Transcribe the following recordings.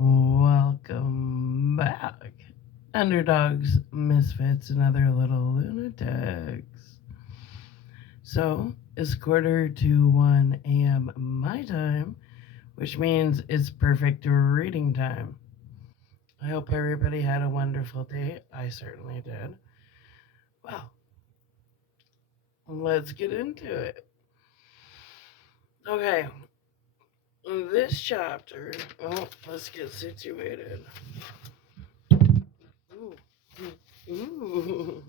Welcome back, underdogs, misfits, and other little lunatics. So, it's quarter to 1 a.m. my time, which means it's perfect reading time. I hope everybody had a wonderful day. I certainly did. Well, let's get into it. Okay, this chapter, let's get situated. Ooh, ooh.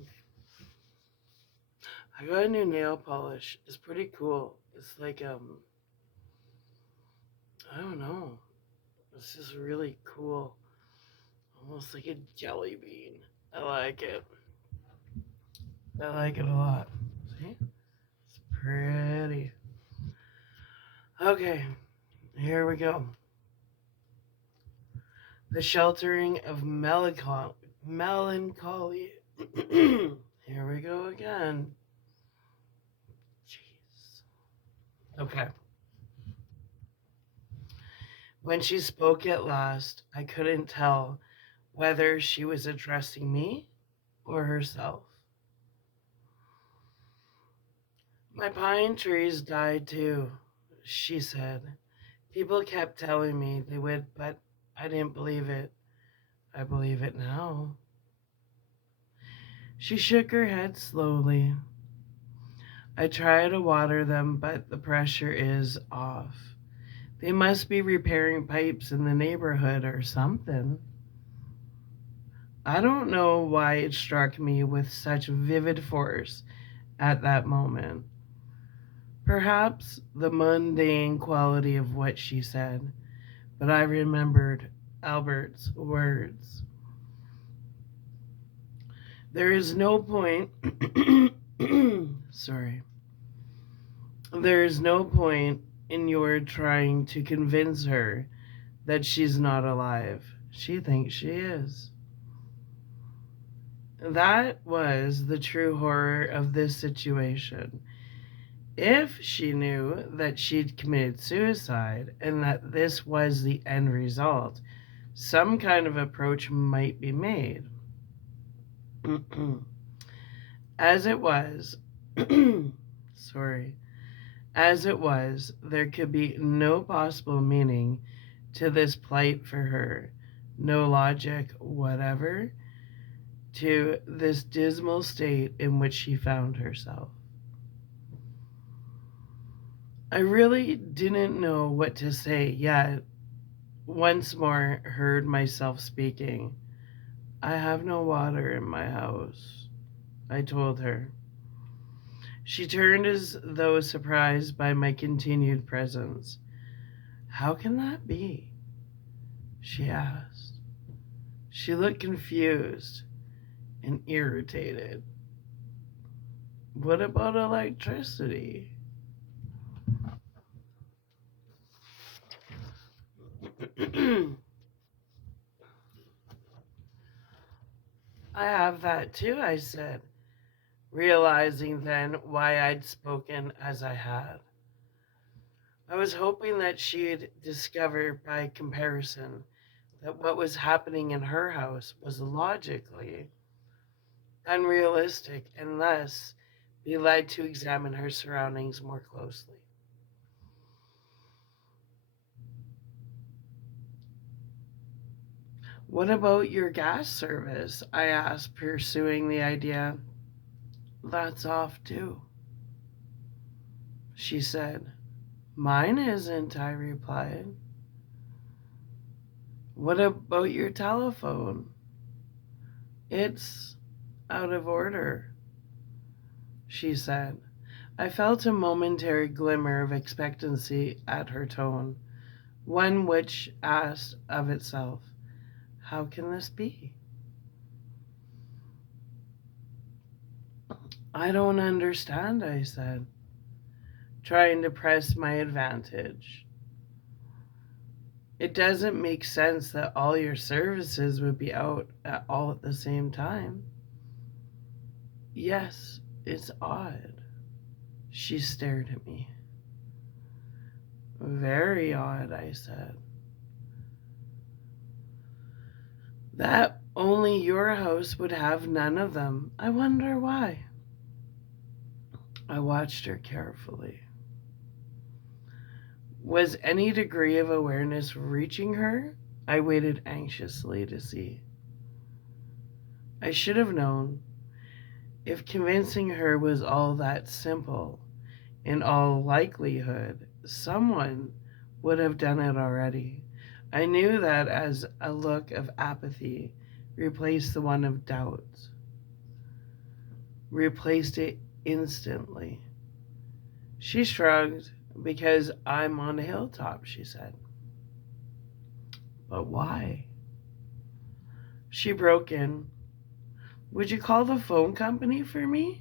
I got a new nail polish. It's pretty cool. It's like I don't know. It's just really cool. Almost like a jelly bean. I like it. I like it a lot. See? It's pretty. Okay, here we go. The sheltering of melancholy. Here we go again. Jeez. Okay. When she spoke at last, I couldn't tell whether she was addressing me or herself. My pine trees died too, she said. People kept telling me they would, but I didn't believe it. I believe it now. She shook her head slowly. I try to water them, but the pressure is off. They must be repairing pipes in the neighborhood or something. I don't know why it struck me with such vivid force at that moment. Perhaps the mundane quality of what she said, but I remembered Albert's words. There is no point, sorry, there is no point in your trying to convince her that she's not alive. She thinks she is. That was the true horror of this situation. If she knew that she'd committed suicide and that this was the end result, some kind of approach might be made. As it was, sorry, as it was, there could be no possible meaning to this plight for her, no logic whatever to this dismal state in which she found herself. I really didn't know what to say, yet once more heard myself speaking. I have no water in my house, I told her. She turned as though surprised by my continued presence. How can that be? She asked. She looked confused and irritated. What about electricity? I have that too, I said, realizing then why I'd spoken as I had. I was hoping that she'd discover by comparison that what was happening in her house was logically unrealistic and thus be led to examine her surroundings more closely. What about your gas service? I asked, pursuing the idea. That's off too, she said. Mine isn't, I replied. What about your telephone? It's out of order, she said. I felt a momentary glimmer of expectancy at her tone, one which asked of itself, how can this be? I don't understand, I said, trying to press my advantage. It doesn't make sense that all your services would be out at all at the same time. Yes, it's odd. She stared at me. Very odd, I said. That only your house would have none of them. I wonder why. I watched her carefully. Was any degree of awareness reaching her? I waited anxiously to see. I should have known. If convincing her was all that simple, in all likelihood, someone would have done it already. I knew that as a look of apathy replaced the one of doubt, replaced it instantly. She shrugged. Because I'm on a hilltop, she said. But why? She broke in. Would you call the phone company for me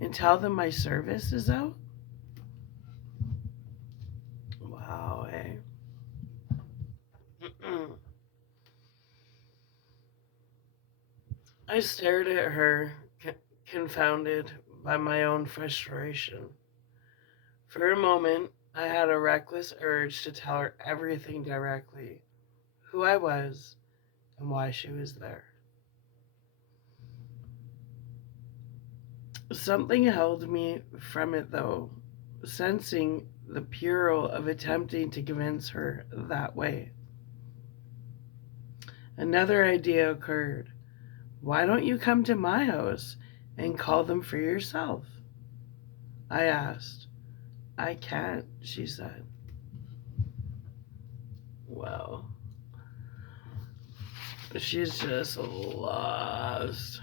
and tell them my service is out? Wow, eh? I stared at her, confounded by my own frustration. For a moment, I had a reckless urge to tell her everything directly, who I was and why she was there. Something held me from it, though, sensing the puerile of attempting to convince her that way. Another idea occurred. Why don't you come to my house and call them for yourself? I asked. I can't, she said. Well, she's just lost.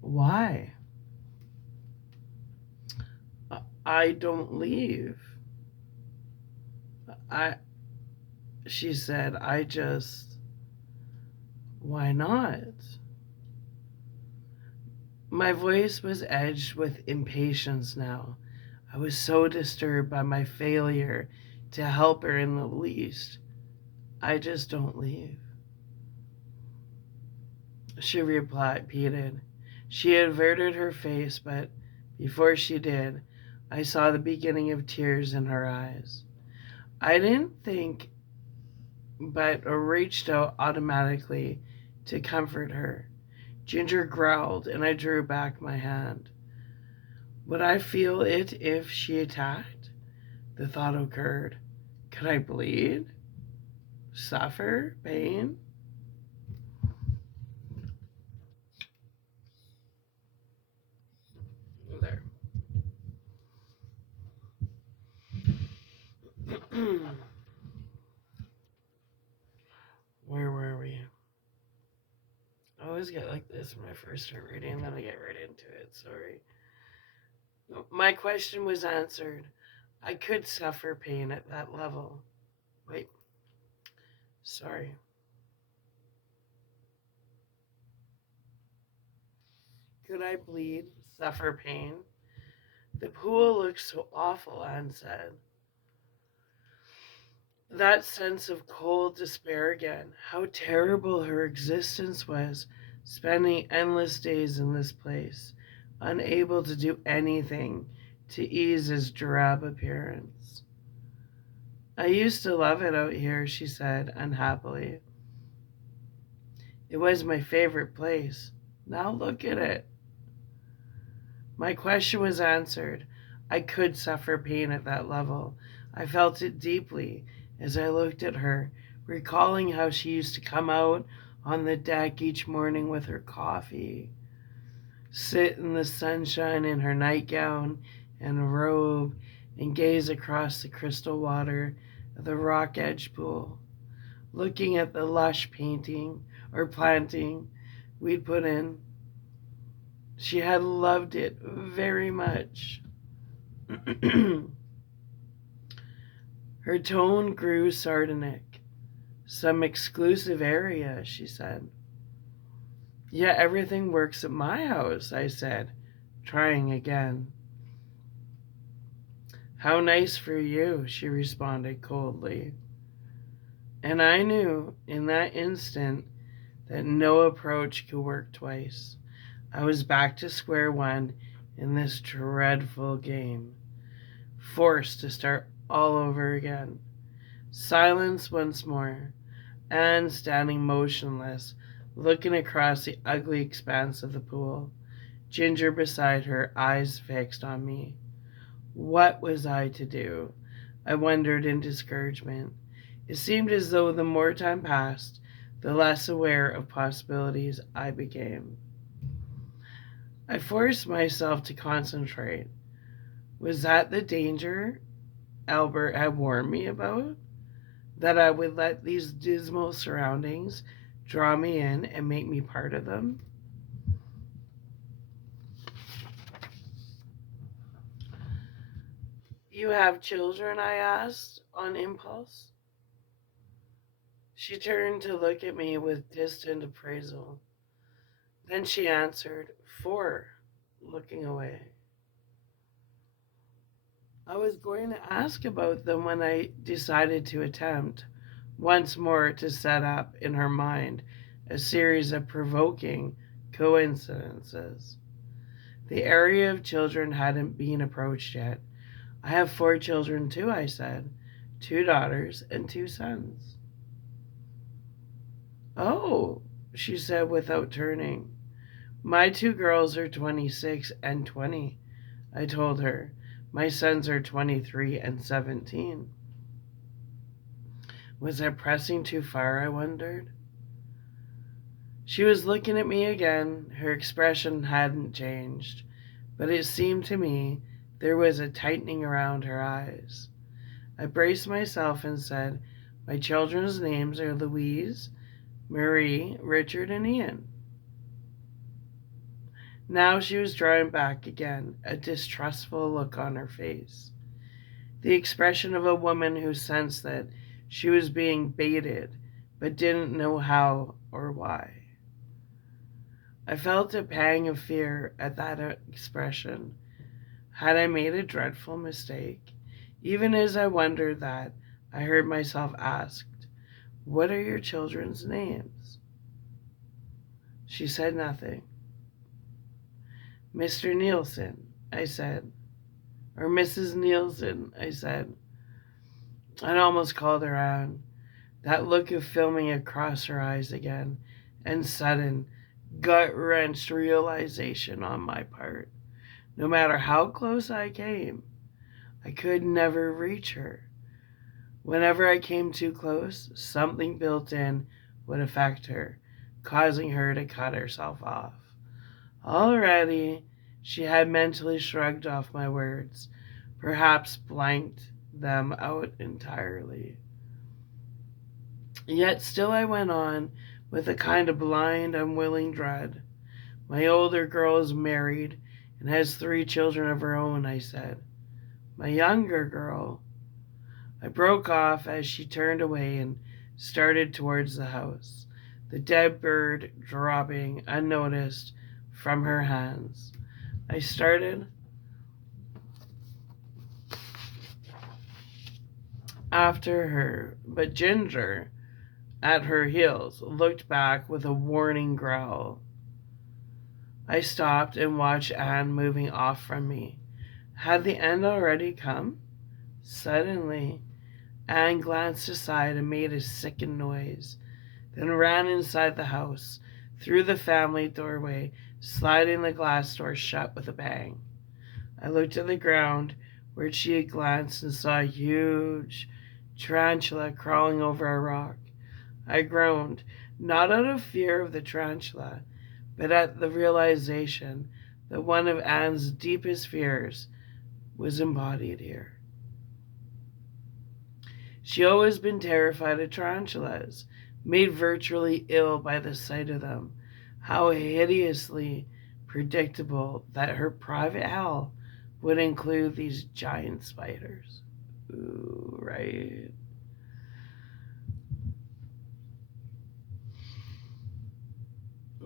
Why? I don't leave. I, she said, why not? My voice was edged with impatience now. I was so disturbed by my failure to help her in the least. I just don't leave. She repeated. She averted her face, but before she did, I saw the beginning of tears in her eyes. I didn't think, but reached out automatically to comfort her. Ginger growled, and I drew back my hand. Would I feel it if she attacked? The thought occurred. Could I bleed? Suffer? Pain? There. Where were we? I always get like this when I first start reading, and then I get right into it. Sorry. My question was answered. I could suffer pain at that level. Wait. Sorry. Could I bleed, suffer pain? The pool looked so awful, Anne said. That sense of cold despair again. How terrible her existence was, spending endless days in this place, unable to do anything to ease his drab appearance. I used to love it out here, she said unhappily. It was my favorite place. Now look at it. My question was answered. I could suffer pain at that level. I felt it deeply as I looked at her, recalling how she used to come out on the deck each morning with her coffee, sit in the sunshine in her nightgown and robe, and gaze across the crystal water of the rock edge pool, looking at the lush painting or planting we'd put in. She had loved it very much. Her tone grew sardonic. Some exclusive area, she said. Yeah, everything works at my house, I said, trying again. How nice for you, she responded coldly. And I knew in that instant that no approach could work twice. I was back to square one in this dreadful game, forced to start all over again. Silence once more. Anne standing motionless, looking across the ugly expanse of the pool. Ginger beside her, eyes fixed on me. What was I to do? I wondered in discouragement. It seemed as though the more time passed, the less aware of possibilities I became. I forced myself to concentrate. Was that the danger Albert had warned me about? That I would let these dismal surroundings draw me in and make me part of them? You have children? I asked on impulse. She turned to look at me with distant appraisal. Then she answered, 4, looking away. I was going to ask about them when I decided to attempt once more to set up in her mind a series of provoking coincidences. The area of children hadn't been approached yet. I have 4 children too, I said, 2 daughters and 2 sons. Oh, she said without turning. My 2 girls are 26 and 20, I told her. My sons are 23 and 17. Was I pressing too far, I wondered? She was looking at me again. Her expression hadn't changed, but it seemed to me there was a tightening around her eyes. I braced myself and said, my children's names are Louise, Marie, Richard, and Ian. Now she was drawing back again, a distrustful look on her face. The expression of a woman who sensed that she was being baited, but didn't know how or why. I felt a pang of fear at that expression. Had I made a dreadful mistake? Even as I wondered that, I heard myself asked, what are your children's names? She said nothing. Mr. Nielsen, I said. Or Mrs. Nielsen, I said. I'd almost called her on. That look of filming across her eyes again, and sudden, gut-wrenched realization on my part. No matter how close I came, I could never reach her. Whenever I came too close, something built in would affect her, causing her to cut herself off. Already, she had mentally shrugged off my words, perhaps blanked them out entirely. Yet still I went on with a kind of blind, unwilling dread. My older girl is married and has 3 children of her own, I said. My younger girl... I broke off as she turned away and started towards the house, the dead bird dropping unnoticed from her hands. I started after her, but Ginger, at her heels, looked back with a warning growl. I stopped and watched Anne moving off from me. Had the end already come? Suddenly, Anne glanced aside and made a sickened noise, then ran inside the house, through the family doorway, sliding the glass door shut with a bang. I looked at the ground where she had glanced and saw a huge tarantula crawling over a rock. I groaned, not out of fear of the tarantula, but at the realization that one of Anne's deepest fears was embodied here. She had always been terrified of tarantulas, made virtually ill by the sight of them. How hideously predictable that her private hell would include these giant spiders. Ooh, right.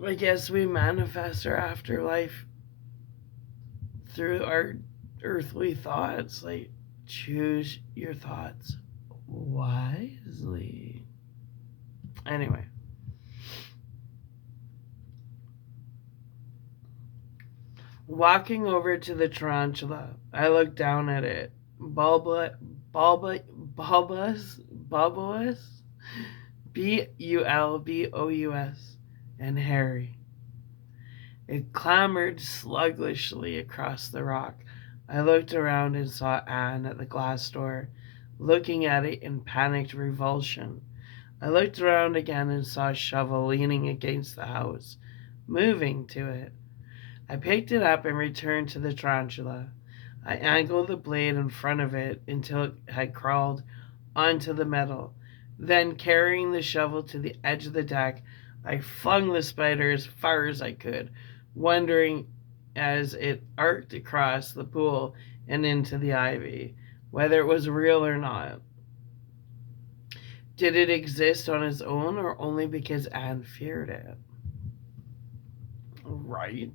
I guess we manifest our afterlife through our earthly thoughts. Like, choose your thoughts wisely. Anyway. Walking over to the tarantula, I looked down at it. Bulbous, Bulbous, and hairy. It clambered sluggishly across the rock. I looked around and saw Anne at the glass door, looking at it in panicked revulsion. I looked around again and saw a shovel leaning against the house, moving to it. I picked it up and returned to the tarantula. I angled the blade in front of it until it had crawled onto the metal. Then, carrying the shovel to the edge of the deck, I flung the spider as far as I could, wondering as it arced across the pool and into the ivy, whether it was real or not. Did it exist on its own or only because Anne feared it? Right.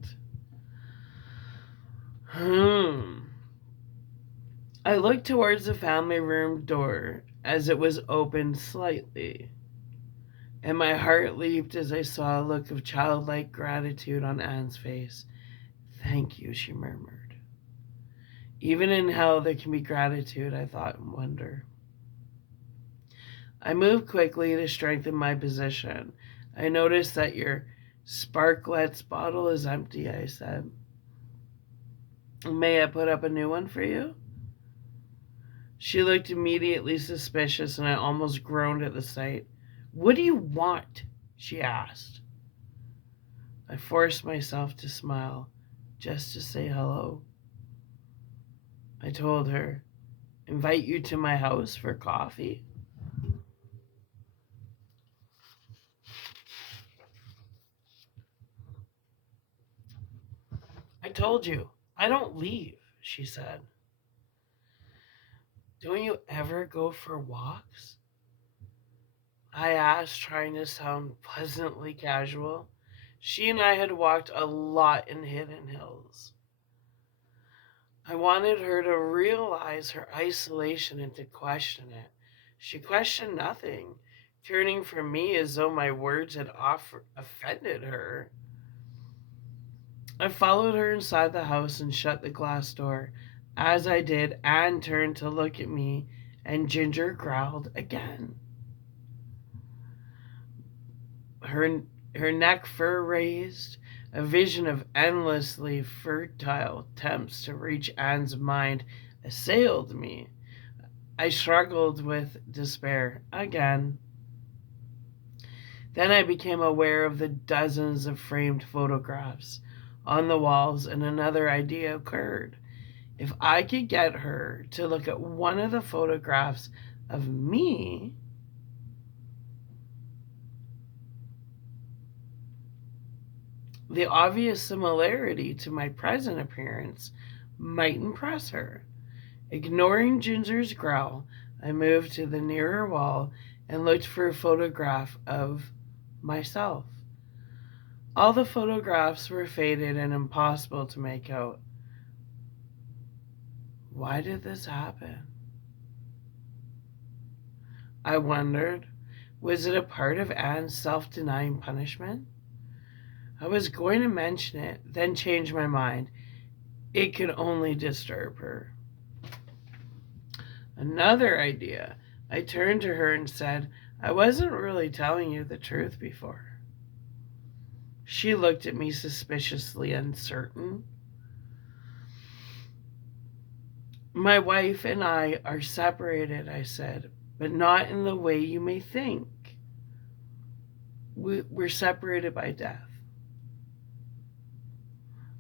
I looked towards the family room door as it was opened slightly, and my heart leaped as I saw a look of childlike gratitude on Anne's face. "Thank you," she murmured. Even in hell there can be gratitude, I thought in wonder. I moved quickly to strengthen my position. "I noticed that your Sparkletts bottle is empty," I said. "May I put up a new one for you?" She looked immediately suspicious, and I almost groaned at the sight. "What do you want?" she asked. I forced myself to smile, just to say hello. I told her, "Invite you to my house for coffee?" "I told you, I don't leave," she said. "Don't you ever go for walks?" I asked, trying to sound pleasantly casual. She and I had walked a lot in Hidden Hills. I wanted her to realize her isolation and to question it. She questioned nothing, turning from me as though my words had offended her. I followed her inside the house and shut the glass door. As I did, Anne turned to look at me, and Ginger growled again. Her neck fur raised, a vision of endlessly fertile attempts to reach Anne's mind assailed me. I struggled with despair again. Then I became aware of the dozens of framed photographs on the walls, and another idea occurred. If I could get her to look at one of the photographs of me, the obvious similarity to my present appearance might impress her. Ignoring Ginger's growl, I moved to the nearer wall and looked for a photograph of myself. All the photographs were faded and impossible to make out. Why did this happen? I wondered. Was it a part of Anne's self-denying punishment? I was going to mention it, then change my mind. It could only disturb her. Another idea. I turned to her and said, "I wasn't really telling you the truth before." She looked at me suspiciously uncertain. "My wife and I are separated," I said, "but not in the way you may think. We're separated by death."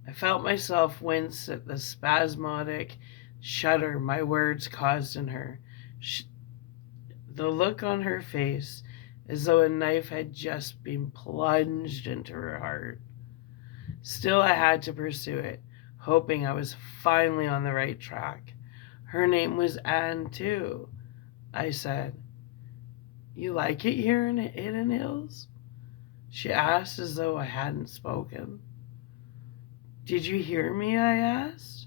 I felt myself wince at the spasmodic shudder my words caused in her. The look on her face, as though a knife had just been plunged into her heart. Still, I had to pursue it, hoping I was finally on the right track. "Her name was Anne, too," I said. "You like it here in Hidden Hills?" She asked as though I hadn't spoken. "Did you hear me?" I asked.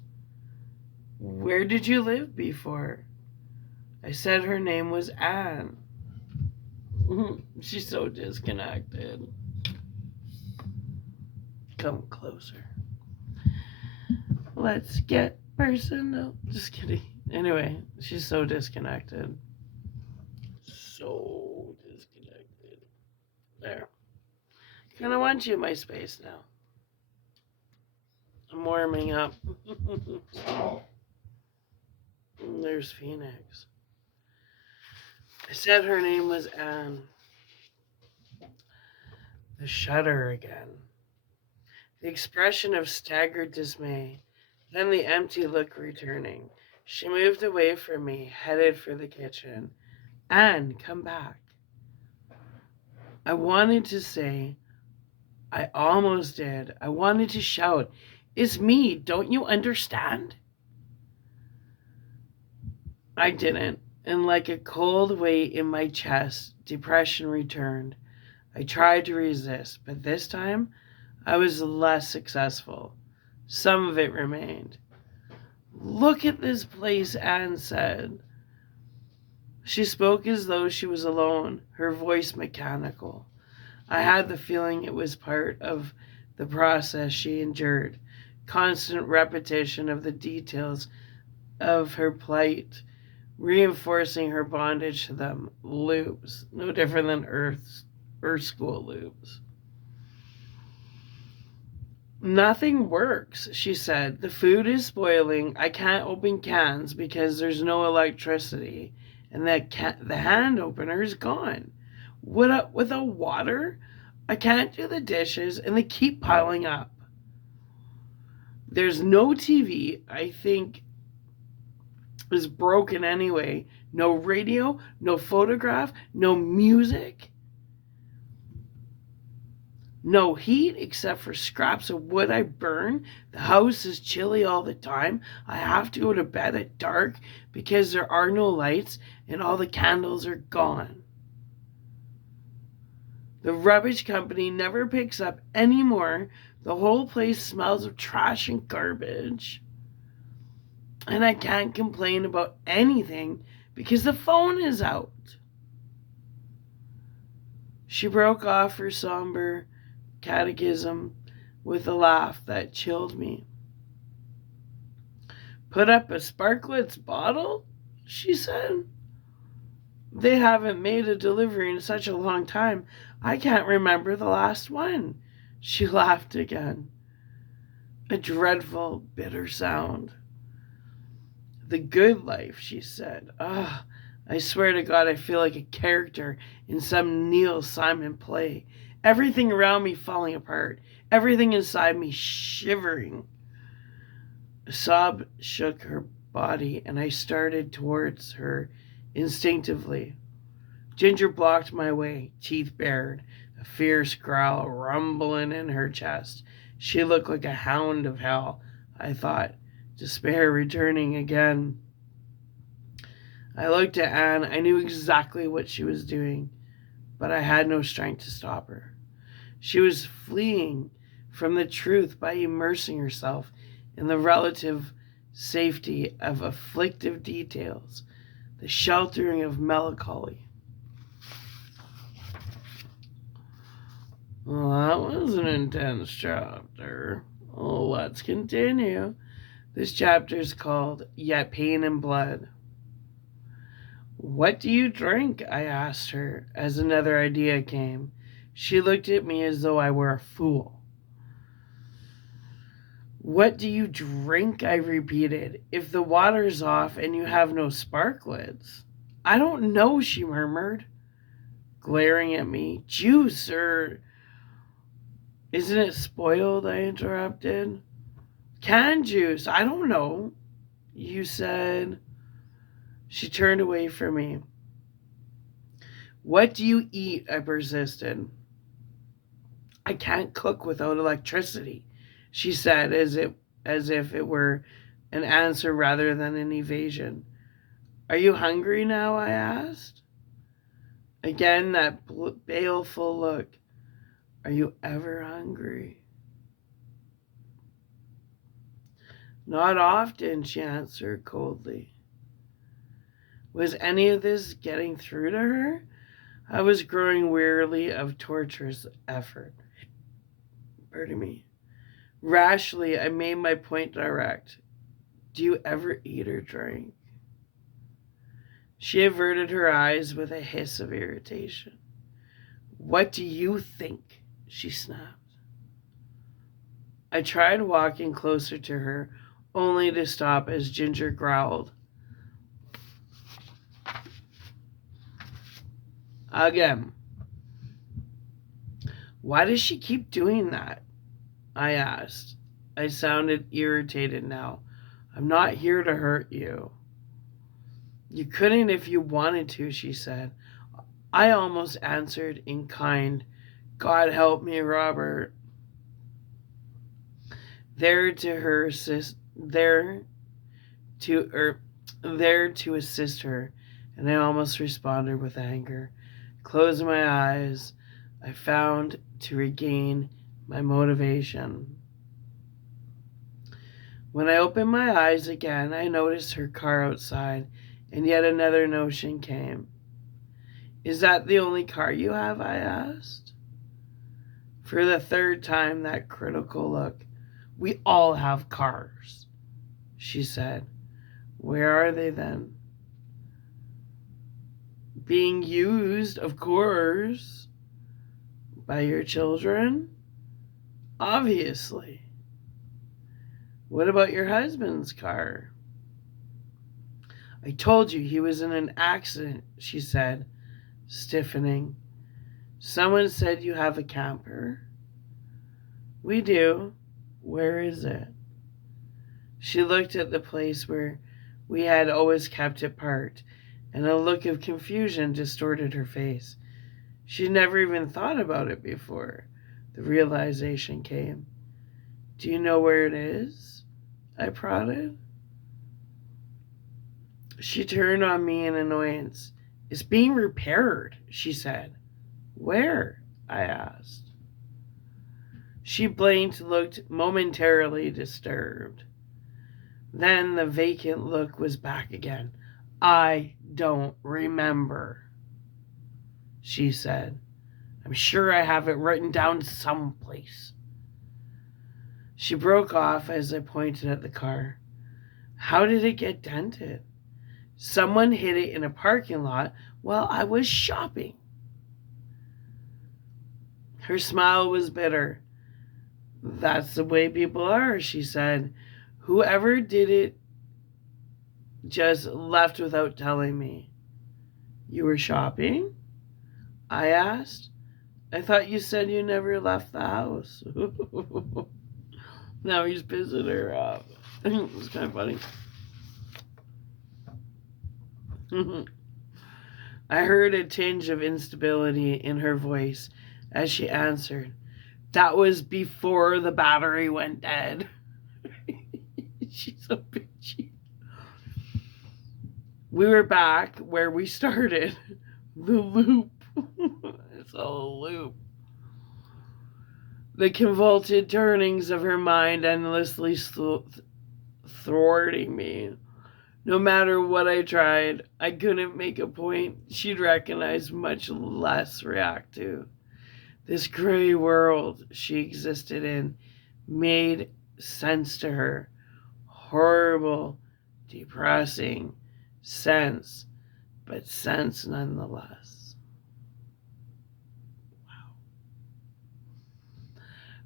"Where did you live before?" I said her name was Anne. She's so disconnected. Come closer. Let's get personal. Just kidding. Anyway, she's so disconnected. So disconnected. There. Kind of want you in my space now. I'm warming up. There's Phoenix. I said her name was Anne. The shudder again. The expression of staggered dismay. Then the empty look returning. She moved away from me, headed for the kitchen. Anne, come back. I wanted to say, I almost did. I wanted to shout, it's me, don't you understand? I didn't, and like a cold weight in my chest, depression returned. I tried to resist, but this time I was less successful. Some of it remained. Look at this place, Anne said. She spoke as though she was alone, her voice mechanical. I had the feeling it was part of the process she endured, constant repetition of the details of her plight, reinforcing her bondage to them, loops, no different than Earth school loops. Nothing works, she said. The food is spoiling. I can't open cans because there's no electricity, and the hand opener is gone. Without water, I can't do the dishes, and they keep piling up. There's no TV, I think is broken anyway. No radio, no photograph, no music. No heat except for scraps of wood I burn. The house is chilly all the time. I have to go to bed at dark because there are no lights and all the candles are gone. The rubbish company never picks up anymore. The whole place smells of trash and garbage. And I can't complain about anything because the phone is out. She broke off her somber catechism with a laugh that chilled me. Put up a Sparklets bottle? She said. They haven't made a delivery in such a long time. I can't remember the last one. She laughed again. A dreadful, bitter sound. The good life, she said. Ah, I swear to God, I feel like a character in some Neil Simon play. Everything around me falling apart. Everything inside me shivering. A sob shook her body, and I started towards her instinctively. Ginger blocked my way, teeth bared, a fierce growl rumbling in her chest. She looked like a hound of hell, I thought, despair returning again. I looked at Anne. I knew exactly what she was doing, but I had no strength to stop her. She was fleeing from the truth by immersing herself in the relative safety of afflictive details, the sheltering of melancholy. Well, that was an intense chapter. Oh, let's continue. This chapter is called Yet Pain and Blood. What do you drink? I asked her as another idea came. She looked at me as though I were a fool. What do you drink? I repeated. If the water's off and you have no sparklets. I don't know, she murmured, glaring at me. Juice, or isn't it spoiled? I interrupted. Canned juice, I don't know. You said. She turned away from me. What do you eat? I persisted. I can't cook without electricity, she said, as if it were an answer rather than an evasion. Are you hungry now? I asked. Again, that baleful look. Are you ever hungry? Not often, she answered coldly. Was any of this getting through to her? I was growing weary of torturous effort. Pardon me. Rashly, I made my point direct. Do you ever eat or drink? She averted her eyes with a hiss of irritation. What do you think? She snapped. I tried walking closer to her, only to stop as Ginger growled. Again. Why does she keep doing that? I asked. I sounded irritated now. I'm not here to hurt you. You couldn't if you wanted to, she said. I almost answered in kind. God help me, Robert. There to her assist there to assist her, and I almost responded with anger. Closing my eyes, I found to regain my motivation. When I opened my eyes again, I noticed her car outside, and yet another notion came. Is that the only car you have? I asked. For the third time, that critical look. We all have cars, she said. Where are they then? Being used, of course, by your children? Obviously. What about your husband's car? I told you he was in an accident, she said, stiffening. Someone said you have a camper. We do. Where is it? She looked at the place where we had always kept it parked, and a look of confusion distorted her face. She'd never even thought about it before. The realization came. Do you know where it is? I prodded. She turned on me in annoyance. It's being repaired, she said. Where? I asked. She blinked, looked momentarily disturbed. Then the vacant look was back again. I don't remember, she said. I'm sure I have it written down someplace. She broke off as I pointed at the car. How did it get dented? Someone hid it in a parking lot while I was shopping. Her smile was bitter. That's the way people are, she said. Whoever did it just left without telling me. You were shopping? I asked. I thought you said you never left the house. Now he's pissing her off. It's kind of funny. I heard a tinge of instability in her voice as she answered. That was before the battery went dead. She's so bitchy. We were back where we started. The loop. It's a loop. The convoluted turnings of her mind endlessly thwarting me. No matter what I tried, I couldn't make a point she'd recognize, much less react to. This gray world she existed in made sense to her. Horrible, depressing sense, but sense nonetheless. Wow.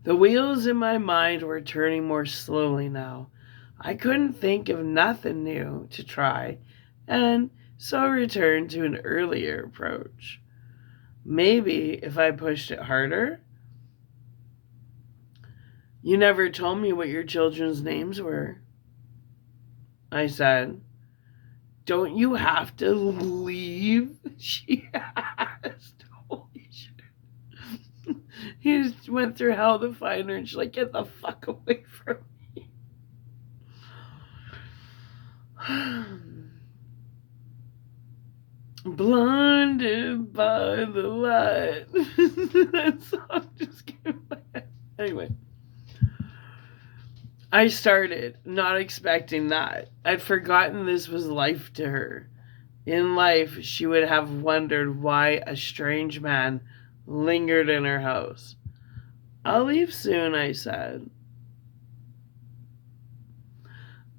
The wheels in my mind were turning more slowly now. I couldn't think of nothing new to try, and so I returned to an earlier approach. Maybe if I pushed it harder. You never told me what your children's names were, I said. Don't you have to leave? She asked. Holy shit. He just went through hell to find her, and she's like, get the fuck away from me. Blinded by the light. That song just came back. Anyway. I started, not expecting that. I'd forgotten this was life to her. In life, she would have wondered why a strange man lingered in her house. I'll leave soon, I said.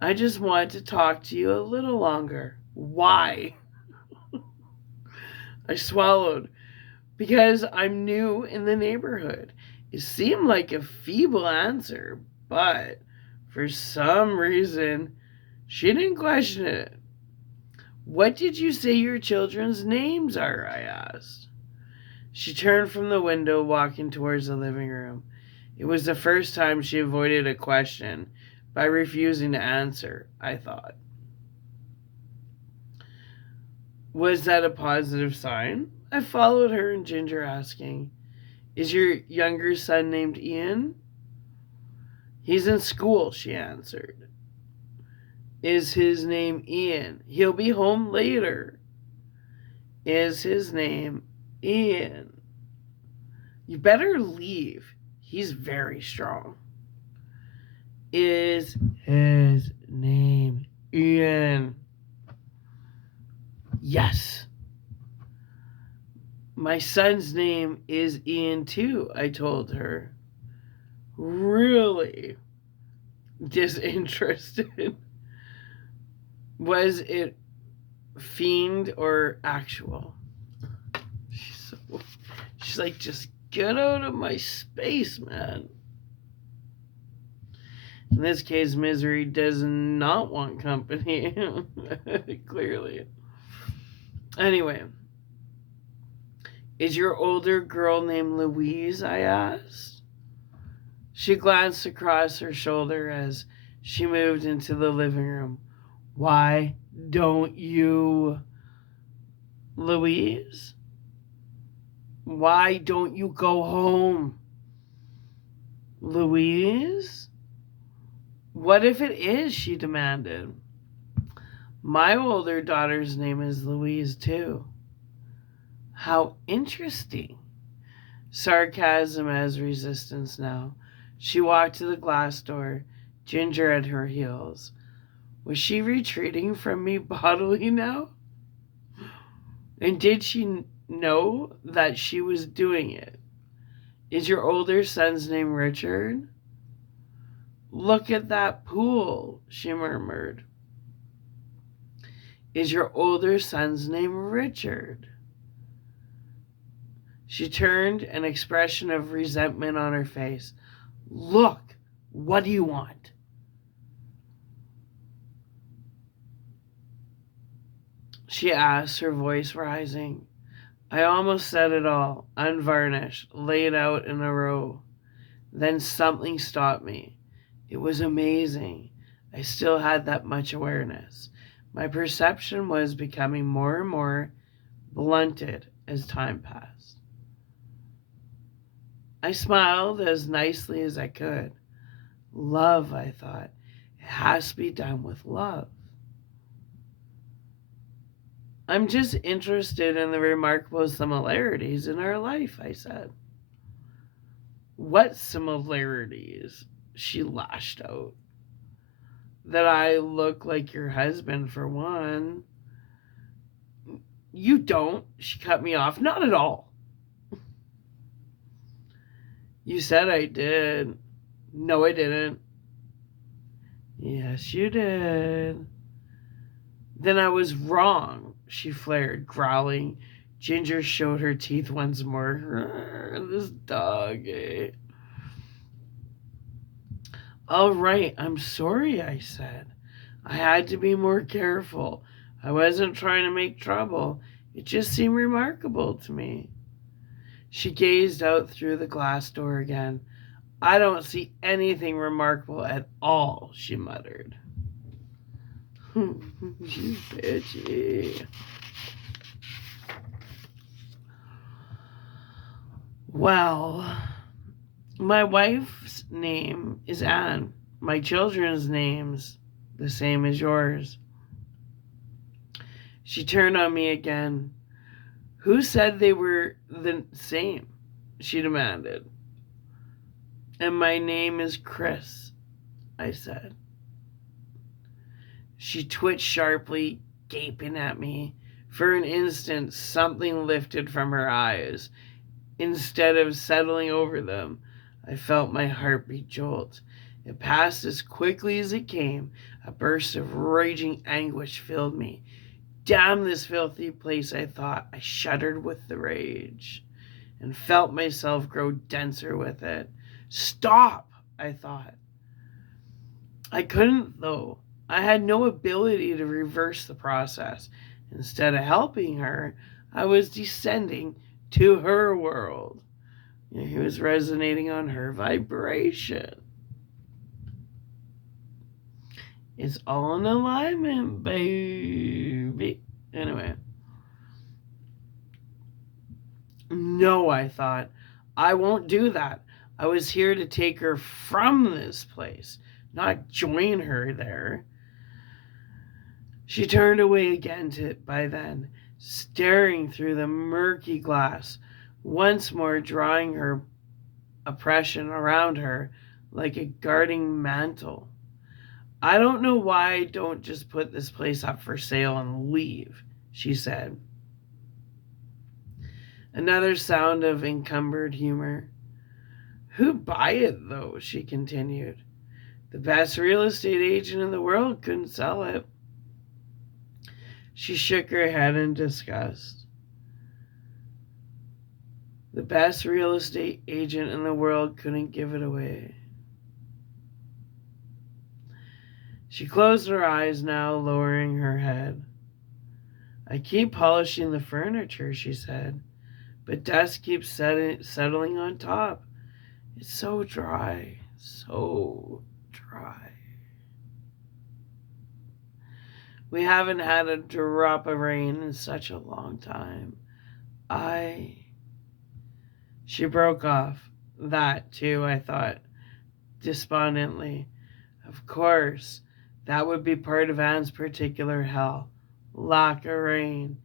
I just want to talk to you a little longer. Why? I swallowed. because I'm new in the neighborhood. It seemed like a feeble answer, but for some reason, she didn't question it. What did you say your children's names are? I asked. She turned from the window, walking towards the living room. It was the first time she avoided a question by refusing to answer, I thought. Was that a positive sign? I followed her and Ginger, asking, Is your younger son named Ian? He's in school, she answered. Is his name Ian? He'll be home later. Is his name Ian? You better leave. He's very strong. Is his name Ian? Yes. My son's name is Ian too, I told her. Really disinterested. Was it fiend or actual? She's like, just get out of my space, man. In this case, Misery does not want company. Clearly. Anyway, is your older girl named Louise? I asked. She glanced across her shoulder as she moved into the living room. Why don't you, Louise? Why don't you go home? Louise? What if it is? She demanded. My older daughter's name is Louise too. How interesting. Sarcasm as resistance now. She walked to the glass door, Ginger at her heels. Was she retreating from me bodily now? And did she know that she was doing it? Is your older son's name Richard? Look at that pool, she murmured. Is your older son's name Richard? She turned, an expression of resentment on her face. Look, what do you want? She asked, her voice rising. I almost said it all, unvarnished, laid out in a row. Then something stopped me. It was amazing. I still had that much awareness. My perception was becoming more and more blunted as time passed. I smiled as nicely as I could. Love, I thought. It has to be done with love. I'm just interested in the remarkable similarities in our life, I said. What similarities? She lashed out. That I look like your husband, for one. You don't, she cut me off. Not at all. You said I did. No, I didn't. Yes, you did. Then I was wrong, she flared, growling. Ginger showed her teeth once more. This dog, eh? All right, I'm sorry, I said. I had to be more careful. I wasn't trying to make trouble. It just seemed remarkable to me. She gazed out through the glass door again. I don't see anything remarkable at all, she muttered. You bitchy. Well, my wife's name is Anne. My children's names the same as yours. She turned on me again. Who said they were the same? She demanded. And my name is Chris, I said. She twitched sharply, gaping at me. For an instant, something lifted from her eyes. Instead of settling over them, I felt my heartbeat jolt. It passed as quickly as it came. A burst of raging anguish filled me. Damn this filthy place, I thought. I shuddered with the rage. and felt myself grow denser with it. Stop, I thought. I couldn't, though. I had no ability to reverse the process. Instead of helping her, I was descending to her world. He was resonating on her vibration. It's all in alignment, baby. Anyway. No, I thought. I won't do that. I was here to take her from this place, not join her there. She turned away again by then, staring through the murky glass, once more drawing her oppression around her like a guarding mantle. I don't know why I don't just put this place up for sale and leave, she said. Another sound of encumbered humor. Who'd buy it, though? She continued. The best real estate agent in the world couldn't sell it. She shook her head in disgust. The best real estate agent in the world couldn't give it away. She closed her eyes now, lowering her head. I keep polishing the furniture, she said, but dust keeps settling on top. It's so dry, so dry. We haven't had a drop of rain in such a long time. She broke off. That, too, I thought, despondently. Of course, that would be part of Anne's particular hell. Lack of rain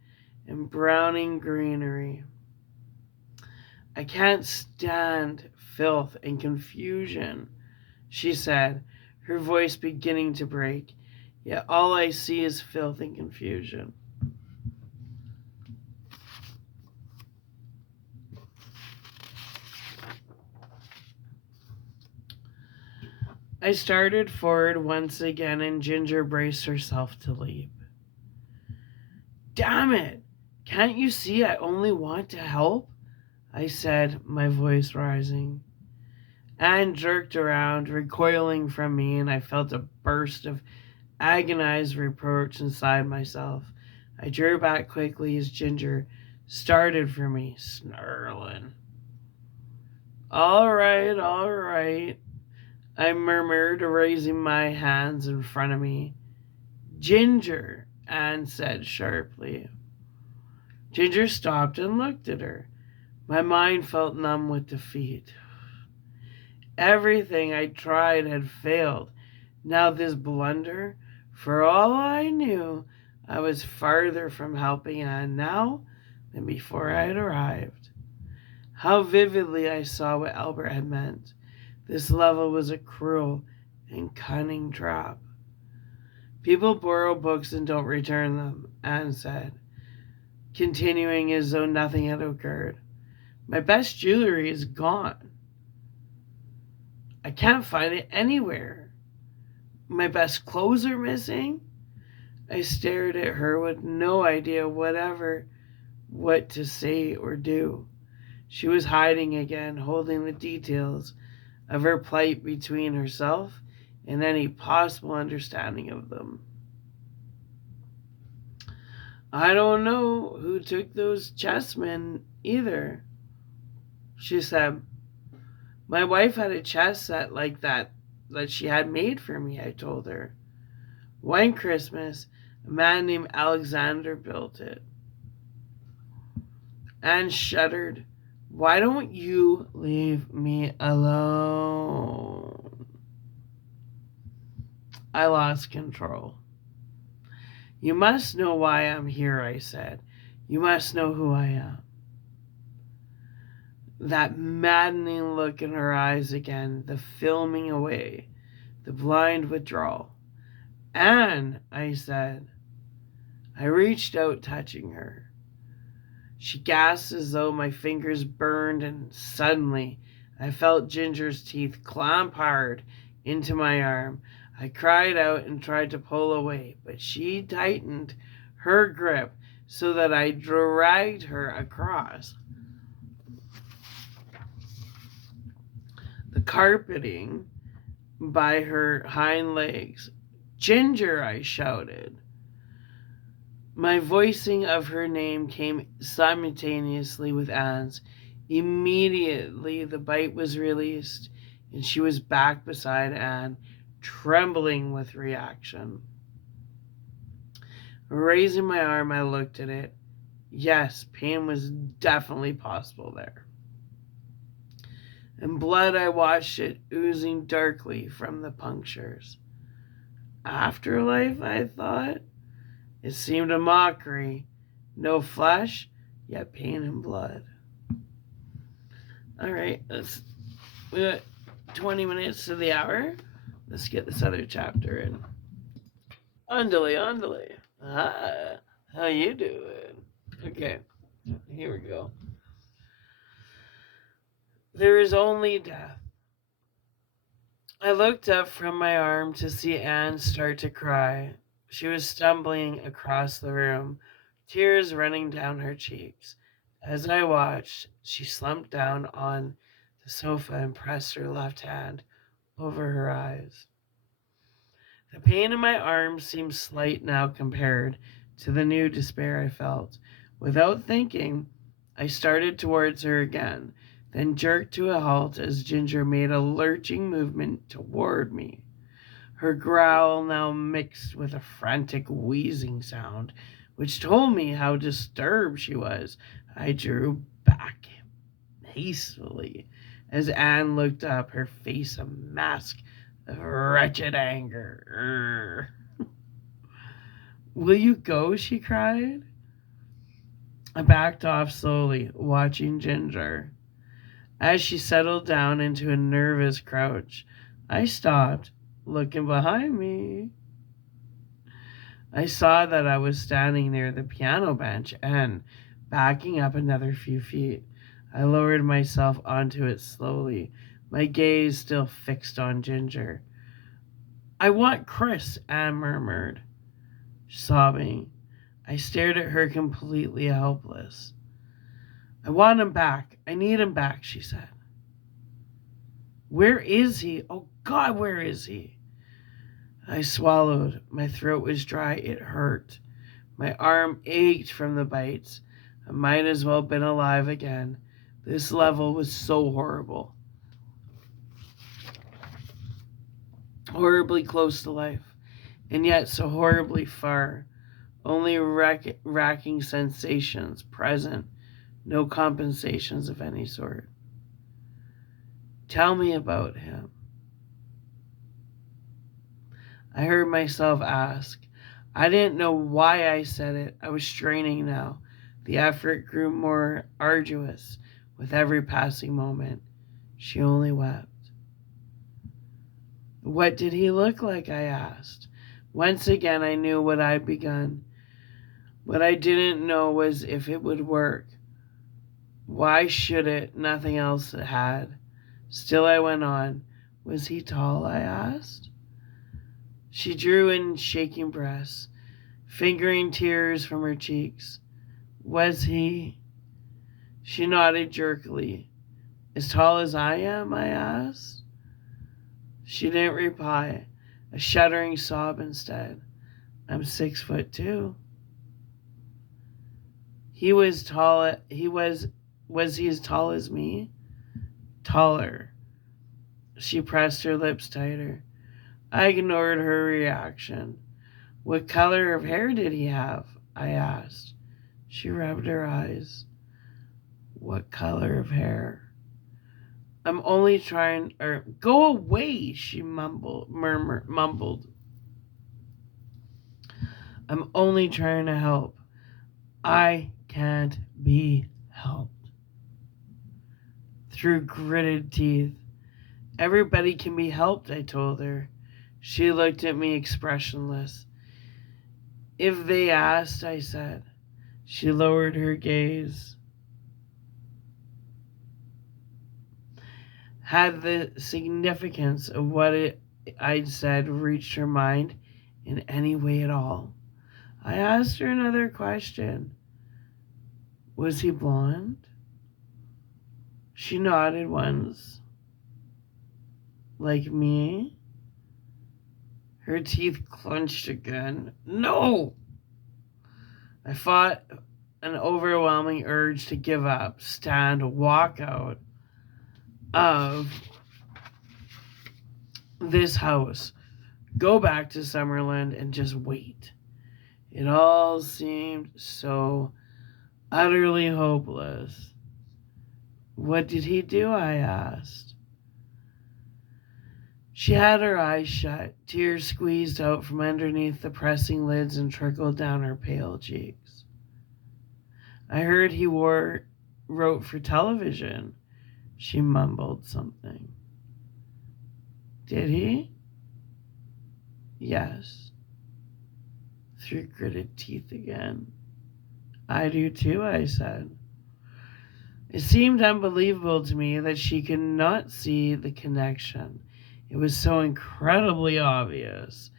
and browning greenery. I can't stand filth and confusion, she said, her voice beginning to break. Yet all I see is filth and confusion. I started forward once again, and Ginger braced herself to leap. Damn it! Can't you see I only want to help? I said, my voice rising. Anne jerked around, recoiling from me, and I felt a burst of agonized reproach inside myself. I drew back quickly as Ginger started for me, snarling. All right, I murmured, raising my hands in front of me. Ginger, Anne said sharply. Ginger stopped and looked at her. My mind felt numb with defeat. Everything I tried had failed. Now this blunder, for all I knew, I was farther from helping Anne now than before I had arrived. How vividly I saw what Albert had meant. This level was a cruel and cunning trap. People borrow books and don't return them, Anne said, continuing as though nothing had occurred. My best jewelry is gone. I can't find it anywhere. My best clothes are missing. I stared at her with no idea whatever what to say or do. She was hiding again, holding the details of her plight between herself and any possible understanding of them. I don't know who took those chessmen either, she said. My wife had a chess set like that she had made for me, I told her. One Christmas, a man named Alexander built it. Anne shuddered. Why don't you leave me alone? I lost control. You must know why I'm here, I said. You must know who I am. That maddening look in her eyes again, the filming away, the blind withdrawal. Anne, I said. I reached out, touching her. She gasped as though my fingers burned, and suddenly I felt Ginger's teeth clamp hard into my arm. I cried out and tried to pull away, but she tightened her grip so that I dragged her across. carpeting by her hind legs. "Ginger," I shouted. My voicing of her name came simultaneously with Anne's. Immediately the bite was released, and she was back beside Anne, trembling with reaction. Raising my arm, I looked at it. Yes, pain was definitely possible there. In blood, I watched it oozing darkly from the punctures. Afterlife, I thought. It seemed a mockery. No flesh, yet pain and blood. All right, we got 20 minutes to the hour. Let's get this other chapter in. Andale, andale. Ah, how you doing? Okay, here we go. There is only death. I looked up from my arm to see Anne start to cry. She was stumbling across the room, tears running down her cheeks. As I watched, she slumped down on the sofa and pressed her left hand over her eyes. The pain in my arm seemed slight now compared to the new despair I felt. Without thinking, I started towards her again, then jerked to a halt as Ginger made a lurching movement toward me. Her growl now mixed with a frantic wheezing sound, which told me how disturbed she was. I drew back hastily as Anne looked up, her face a mask of wretched anger. "Will you go?" she cried. I backed off slowly, watching Ginger. As she settled down into a nervous crouch, I stopped, looking behind me. I saw that I was standing near the piano bench and, backing up another few feet, I lowered myself onto it slowly, my gaze still fixed on Ginger. "I want Chris," Anne murmured, sobbing. I stared at her completely helpless. "I want him back. I need him back," she said. "Where is he? Oh God, where is he?" I swallowed. My throat was dry. It hurt. My arm ached from the bites. I might as well have been alive again. This level was so horrible. Horribly close to life, and yet so horribly far. Only racking sensations present, no compensations of any sort. "Tell me about him." I heard myself ask. I didn't know why I said it. I was straining now. The effort grew more arduous with every passing moment. She only wept. "What did he look like?" I asked. Once again, I knew what I'd begun. What I didn't know was if it would work. Why should it? Nothing else had. Still I went on. "Was he tall?" I asked. She drew in shaking breaths, fingering tears from her cheeks. "Was he?" She nodded jerkily. "As tall as I am?" I asked. She didn't reply. A shuddering sob instead. "I'm 6'2". He was tall. Was he as tall as me? Taller. She pressed her lips tighter. I ignored her reaction. "What color of hair did he have?" I asked. She rubbed her eyes. "What color of hair?" "I'm only trying, go away," she mumbled. "I'm only trying to help." "I can't be helped." Through gritted teeth. "Everybody can be helped," I told her. She looked at me expressionless. "If they asked," I said. She lowered her gaze. Had the significance of what I'd said reached her mind in any way at all? I asked her another question. "Was he blonde?" She nodded once. Like me? Her teeth clenched again. No! I fought an overwhelming urge to give up, stand, walk out of this house, go back to Summerland, and just wait. It all seemed so utterly hopeless. What did he do? I asked. She had her eyes shut, tears squeezed out from underneath the pressing lids and trickled down her pale cheeks. I heard he wrote for television. She mumbled something. Did he? Yes. Through gritted teeth again. I do too, I said. It seemed unbelievable to me that she could not see the connection. It was so incredibly obvious.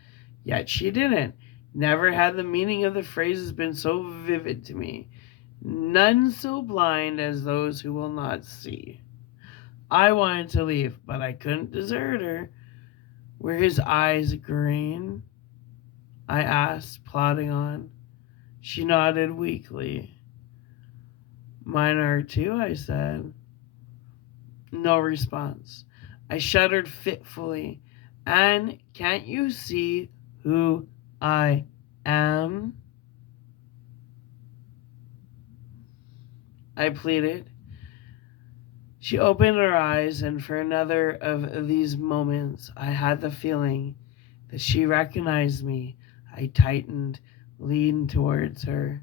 Yet she didn't. Never had the meaning of the phrases been so vivid to me. None so blind as those who will not see. I wanted to leave, but I couldn't desert her. Were his eyes green? I asked, plodding on. She nodded weakly. Mine are too, I said. No response. I shuddered fitfully. And can't you see who I am? I pleaded. She opened her eyes, and for another of these moments, I had the feeling that she recognized me. I tightened, leaned towards her.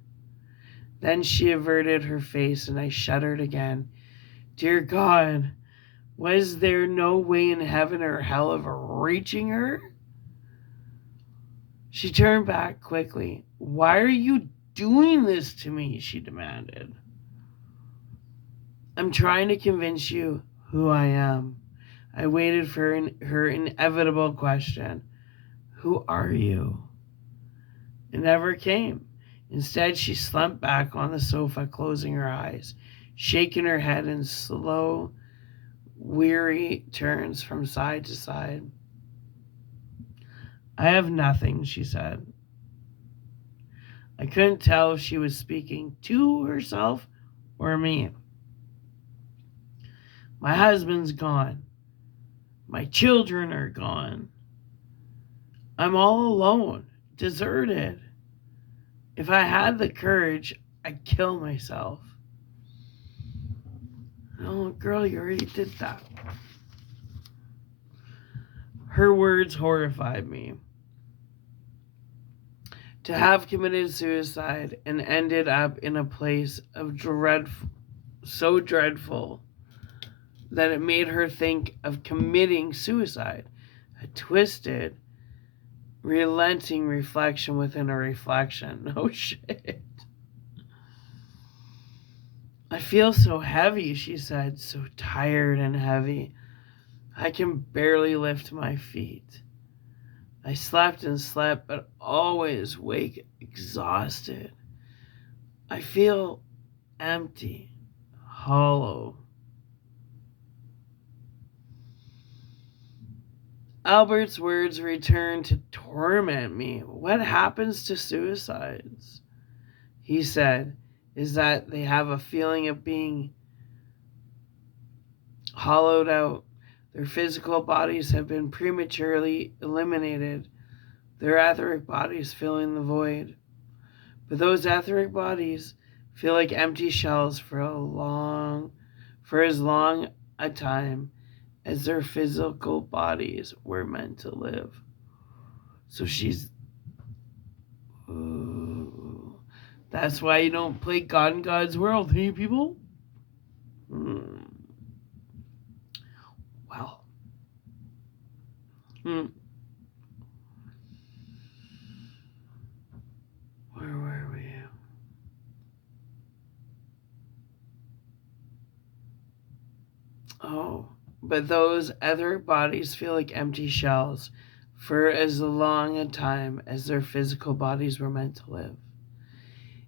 Then she averted her face, and I shuddered again. Dear God, was there no way in heaven or hell of reaching her? She turned back quickly. Why are you doing this to me? She demanded. I'm trying to convince you who I am. I waited for her inevitable question. Who are you? It never came. Instead, she slumped back on the sofa, closing her eyes, shaking her head in slow, weary turns from side to side. I have nothing, she said. I couldn't tell if she was speaking to herself or me. My husband's gone. My children are gone. I'm all alone, deserted. If I had the courage, I'd kill myself. Oh, girl, you already did that. Her words horrified me. To have committed suicide and ended up in a place of so dreadful that it made her think of committing suicide. A twisted, relenting reflection within a reflection. No shit. I feel so heavy, she said, so tired and heavy. I can barely lift my feet. I slept and slept, but always wake exhausted. I feel empty, hollow. Albert's words returned to torment me. What happens to suicides? He said, is that they have a feeling of being hollowed out. Their physical bodies have been prematurely eliminated, their etheric bodies filling the void. But those etheric bodies feel like empty shells for as long a time as their physical bodies were meant to live. So ooh, that's why you don't play God in God's world, hey people? Well. Where were we? Oh, but those other bodies feel like empty shells for as long a time as their physical bodies were meant to live.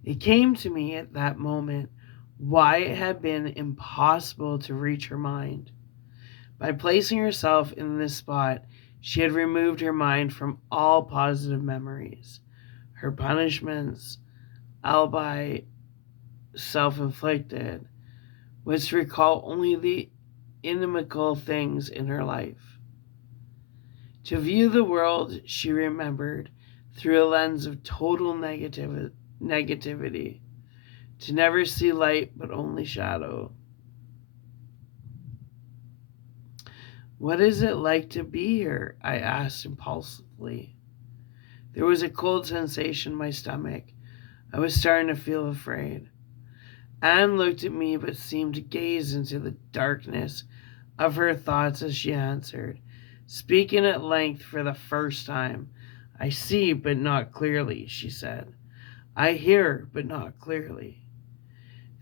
It came to me at that moment why it had been impossible to reach her mind. By placing herself in this spot, she had removed her mind from all positive memories. Her punishments, albeit self inflicted, was to recall only the inimical things in her life. To view the world, she remembered, through a lens of total negativity. To never see light but only shadow. What is it like to be here? I asked impulsively. There was a cold sensation in my stomach. I was starting to feel afraid. Anne looked at me but seemed to gaze into the darkness of her thoughts as she answered, speaking at length for the first time. I see, but not clearly, she said. I hear, but not clearly.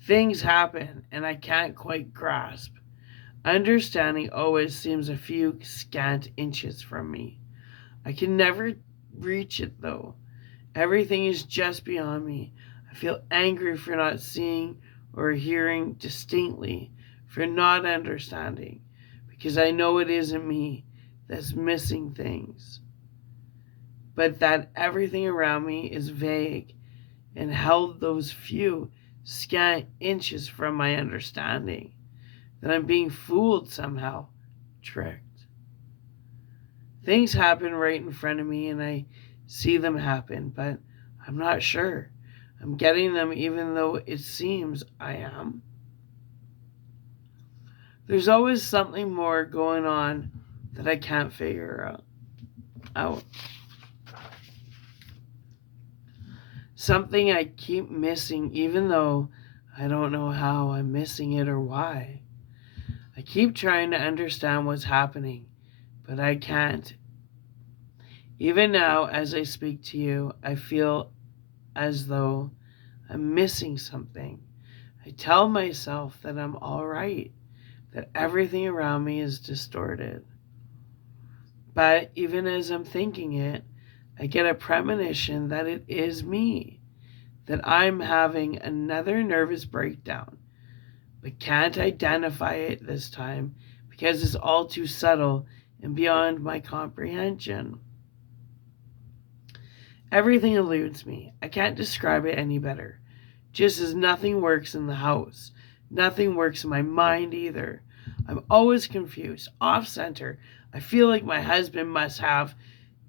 Things happen, and I can't quite grasp. Understanding always seems a few scant inches from me. I can never reach it, though. Everything is just beyond me. I feel angry for not seeing or hearing distinctly, for not understanding, because I know it isn't me that's missing things, but that everything around me is vague and held those few scant inches from my understanding, that I'm being fooled somehow, tricked. Things happen right in front of me and I see them happen, but I'm not sure I'm getting them even though it seems I am. There's always something more going on that I can't figure out. Something I keep missing even though I don't know how I'm missing it or why. I keep trying to understand what's happening, but I can't. Even now, as I speak to you, I feel as though I'm missing something. I tell myself that I'm all right, that everything around me is distorted. But even as I'm thinking it, I get a premonition that it is me, that I'm having another nervous breakdown, but can't identify it this time because it's all too subtle and beyond my comprehension. Everything eludes me. I can't describe it any better. Just as nothing works in the house, nothing works in my mind either. I'm always confused, off center. I feel like my husband must have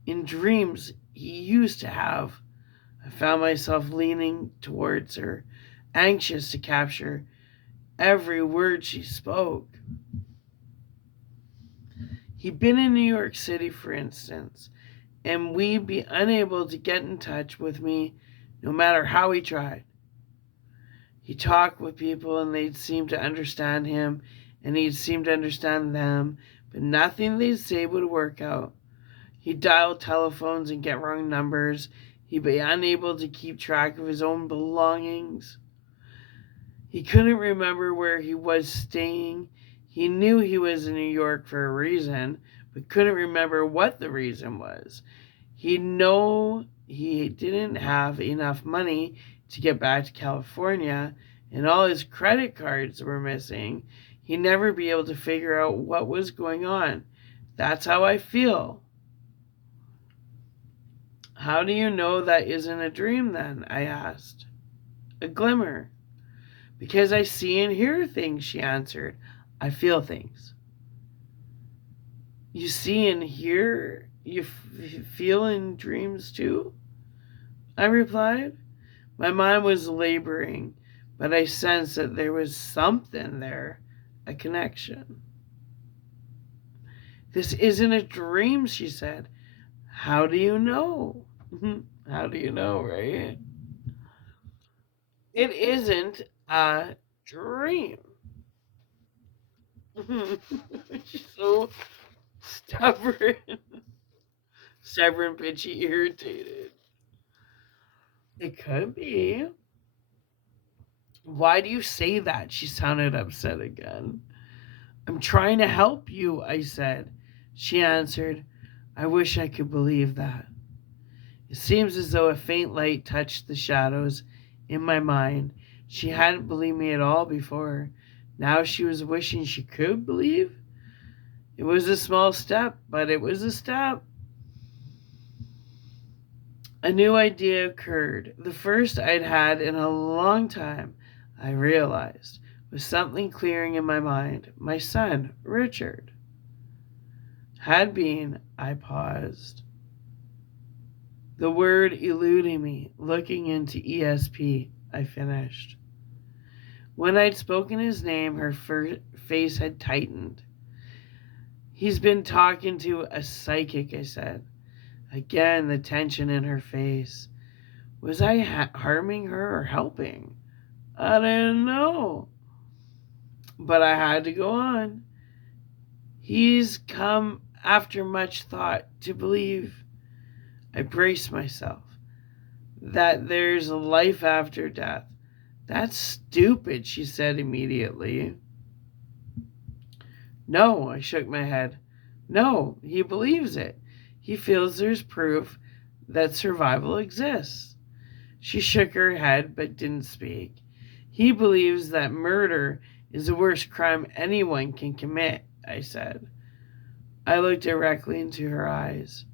in dreams he used to have. I found myself leaning towards her, anxious to capture every word she spoke. He'd been in New York City, for instance, and we'd be unable to get in touch with me no matter how he tried. He talked with people and they'd seem to understand him and he'd seem to understand them, but nothing they'd say would work out. He'd dial telephones and get wrong numbers. He'd be unable to keep track of his own belongings. He couldn't remember where he was staying. He knew he was in New York for a reason, but couldn't remember what the reason was. He'd know he didn't have enough money to get back to California, and all his credit cards were missing. He'd never be able to figure out what was going on. That's how I feel. How do you know that isn't a dream then? I asked. A glimmer. Because I see and hear things, she answered. I feel things. You see and hear, you feel in dreams too? I replied. My mind was laboring, but I sensed that there was something there, a connection. This isn't a dream, she said. How do you know? How do you know, right? It isn't a dream. She's so stubborn, stubborn, bitchy, irritated. It could be. Why do you say that? She sounded upset again. I'm trying to help you, I said. She answered, I wish I could believe that. It seems as though a faint light touched the shadows in my mind. She hadn't believed me at all before. Now she was wishing she could believe. It was a small step, but it was a step. A new idea occurred, the first I'd had in a long time. I realized, with something clearing in my mind, my son, Richard, had been. I paused, the word eluding me, looking into ESP. I finished. When I'd spoken his name, her face had tightened. He's been talking to a psychic, I said. Again, the tension in her face. Was I harming her or helping? I didn't know. But I had to go on. He's come after much thought to believe. I braced myself. That there's a life after death. That's stupid, she said immediately. No, I shook my head. No, he believes it. He feels there's proof that survival exists. She shook her head but didn't speak. He believes that murder is the worst crime anyone can commit, I said. I looked directly into her eyes.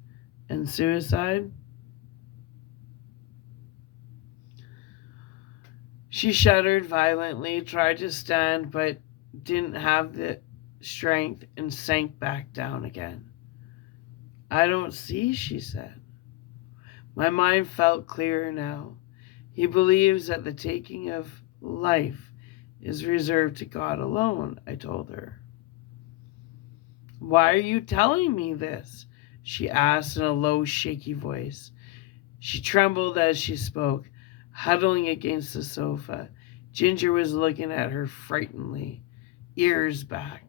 And suicide? She shuddered violently, tried to stand, but didn't have the strength and sank back down again. I don't see, she said. My mind felt clearer now. He believes that the taking of life is reserved to God alone, I told her. Why are you telling me this? She asked in a low, shaky voice. She trembled as she spoke, huddling against the sofa. Ginger was looking at her frightenedly, ears back.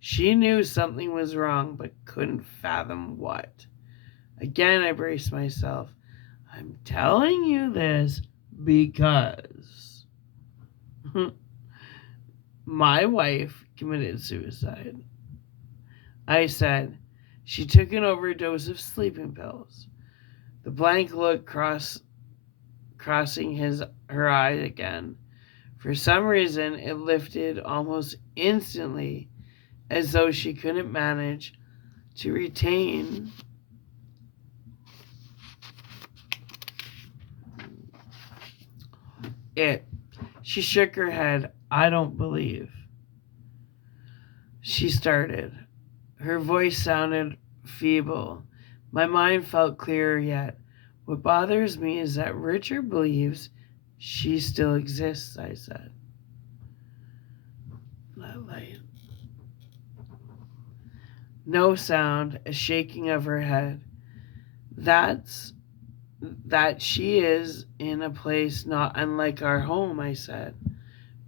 She knew something was wrong, but couldn't fathom what. Again, I braced myself. I'm telling you this because my wife committed suicide. I said. She took an overdose of sleeping pills. The blank look crossing her eye again. For some reason, it lifted almost instantly, as though she couldn't manage to retain it. She shook her head. I don't believe. She started. Her voice sounded feeble. My mind felt clearer yet. What bothers me is that Richard believes she still exists, I said. That light. No sound, a shaking of her head. That she is in a place not unlike our home, I said,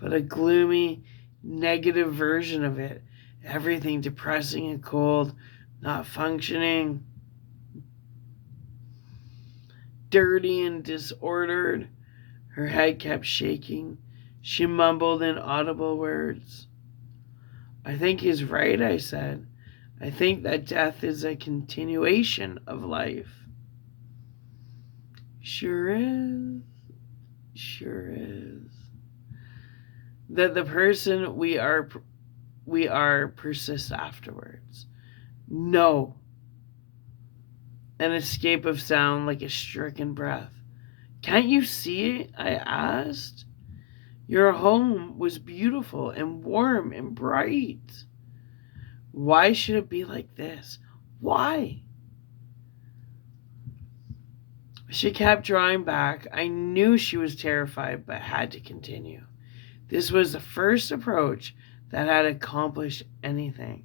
but a gloomy, negative version of it. Everything depressing and cold, not functioning, dirty and disordered. Her head kept shaking. She mumbled inaudible words. I think he's right, I said. I think that death is a continuation of life. Sure is. Sure is. That the person we are persists afterwards. No. An escape of sound like a stricken breath. Can't you see it? I asked. Your home was beautiful and warm and bright. Why should it be like this? Why? She kept drawing back. I knew she was terrified, but had to continue. This was the first approach that had accomplished anything.